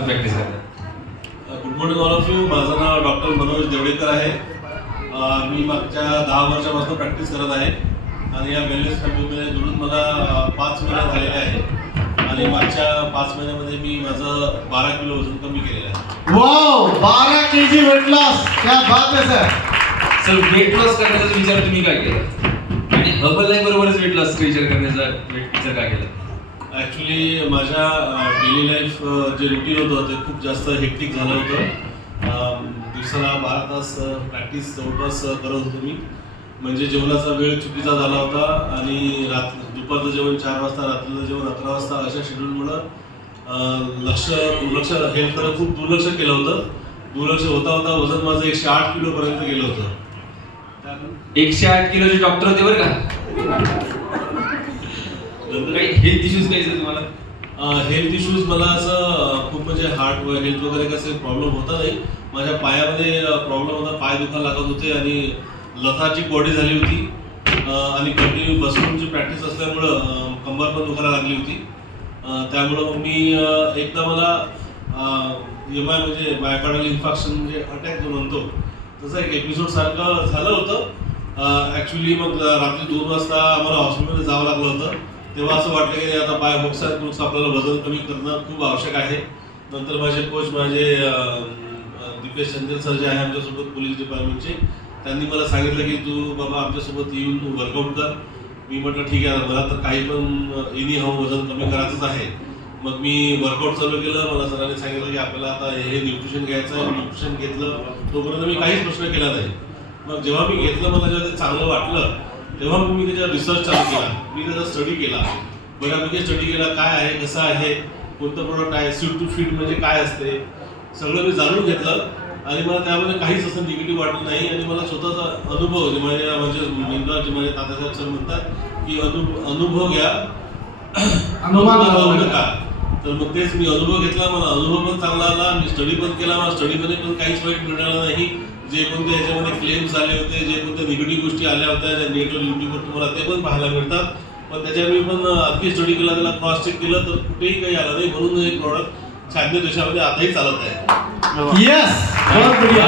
तुम्ही प्रॅक्टिस करता? Good morning all of you. माझं नाव डॉक्टर मनोज देवडेकर आहे. मी मागच्या 10 वर्षापासून प्रॅक्टिस करत आहे आणि या वेलनेस फॅमिलीमध्ये जुळून मला 5 महिने झालेले आहे आणि मागच्या 5 महिन्यामध्ये मी माझं 12 किलो वजन कमी केलेलं आहे. Wow, 12 kg weight loss. क्या बात है सर. सर वेट लॉस करण्याचा विचार तुम्ही काय केला आणि हर्बल लाईफ बरोबरच वेट लॉस विचार करण्याचा विचार काय केला? ॲक्च्युली माझ्या डेली लाईफ जे रुटीन होतं ते खूप जास्त हेक्टिक झालं होतं. दिवसाला 12 तास प्रॅक्टिस जवळपास करत होतो मी. म्हणजे जेवणाचा वेळ चुकीचा झाला होता आणि दुपारचं जेवण 4 वाजता, रात्रीचं जेवण 11 वाजता अशा शेड्यूलमुळं दुर्लक्ष हेल्थकडे खूप दुर्लक्ष केलं होतं. दुर्लक्ष होता होता वजन माझं 108 किलोपर्यंत गेलं होतं. 108 किलोचे डॉक्टर होते बरं का. काही हेल्थ इश्यूज काही तुम्हाला? हेल्थ इश्यूज मला असं खूप म्हणजे हार्ट हेल्थ वगैरे कसे प्रॉब्लेम होता नाही. माझ्या पायामध्ये प्रॉब्लेम होता, पाय दुखायला लागत होते आणि लथार्जिक बॉडी झाली होती आणि कंटिन्यू बसूनची प्रॅक्टिस असल्यामुळं कंबर पण दुखायला लागली होती. त्यामुळं मग मी एकदा मला MI म्हणजे मायोकार्डियल इन्फार्क्शन म्हणजे अटॅक जो म्हणतो तसं एक एपिसोड सारखं झालं होतं. ॲक्च्युली मग रात्री 2 वाजता आम्हाला हॉस्पिटलमध्ये जावं लागलं होतं. तेव्हा असं वाटलं की आता पाय होक्स आपल्याला वजन कमी करणं खूप आवश्यक आहे. नंतर माझे कोच दीपेश चंदेल सर जे आहे आमच्यासोबत पोलीस डिपार्टमेंटचे, त्यांनी मला सांगितलं की तू बाबा आमच्यासोबत येऊन वर्कआउट कर. मी म्हटलं ठीक आहे, मला तर काही पण एनी हाऊ वजन कमी करायचंच आहे. मग मी वर्कआउट चालू केलं. मला सरांनी सांगितलं की आपल्याला आता हे न्यूट्रिशन घ्यायचं आहे. न्यूट्रिशन घेतलं. तोपर्यंत मी काहीच प्रश्न केला नाही. मग जेव्हा मी घेतलं, मला जेव्हा ते चांगलं वाटलं तेव्हा मग मी त्याच्यावर रिसर्च चालू केला. मी त्याचा स्टडी केला, बऱ्यापैकी स्टडी केला. काय आहे, कसं आहे, कोणतं प्रोडक्ट आहे, सूट टू फिट म्हणजे काय असते, सगळं मी जाणून घेतलं आणि मला त्यामध्ये काहीच असं निगेटिव्ह वाटलं नाही. आणि मला स्वतःचा अनुभव जे माझे तात्यासाहेब सर म्हणतात की अनुभव घ्या, अनुमान लावू नका. तर मग तेच मी अनुभव घेतला. मला अनुभव पण चांगला आला. मी स्टडी पण केला. मला स्टडीमध्ये पण काहीच वाईट मिळालं नाही. जे कोणते याच्यामध्ये क्लेम्स आले होते, जे कोणत्या निगेटिव्ह गोष्टी आल्या होत्या ज्या नेटवर यूट्यूबवर तुम्हाला ते पण पाहायला मिळतात. पण त्याच्यावर मी पण अगदी स्टडी केला, त्याला क्रॉस चेक केलं तर कुठेही काही आलं नाही. म्हणून हे प्रॉडक्ट 96 देशामध्ये आताही चालत आहे. यस, बहुत बढ़िया.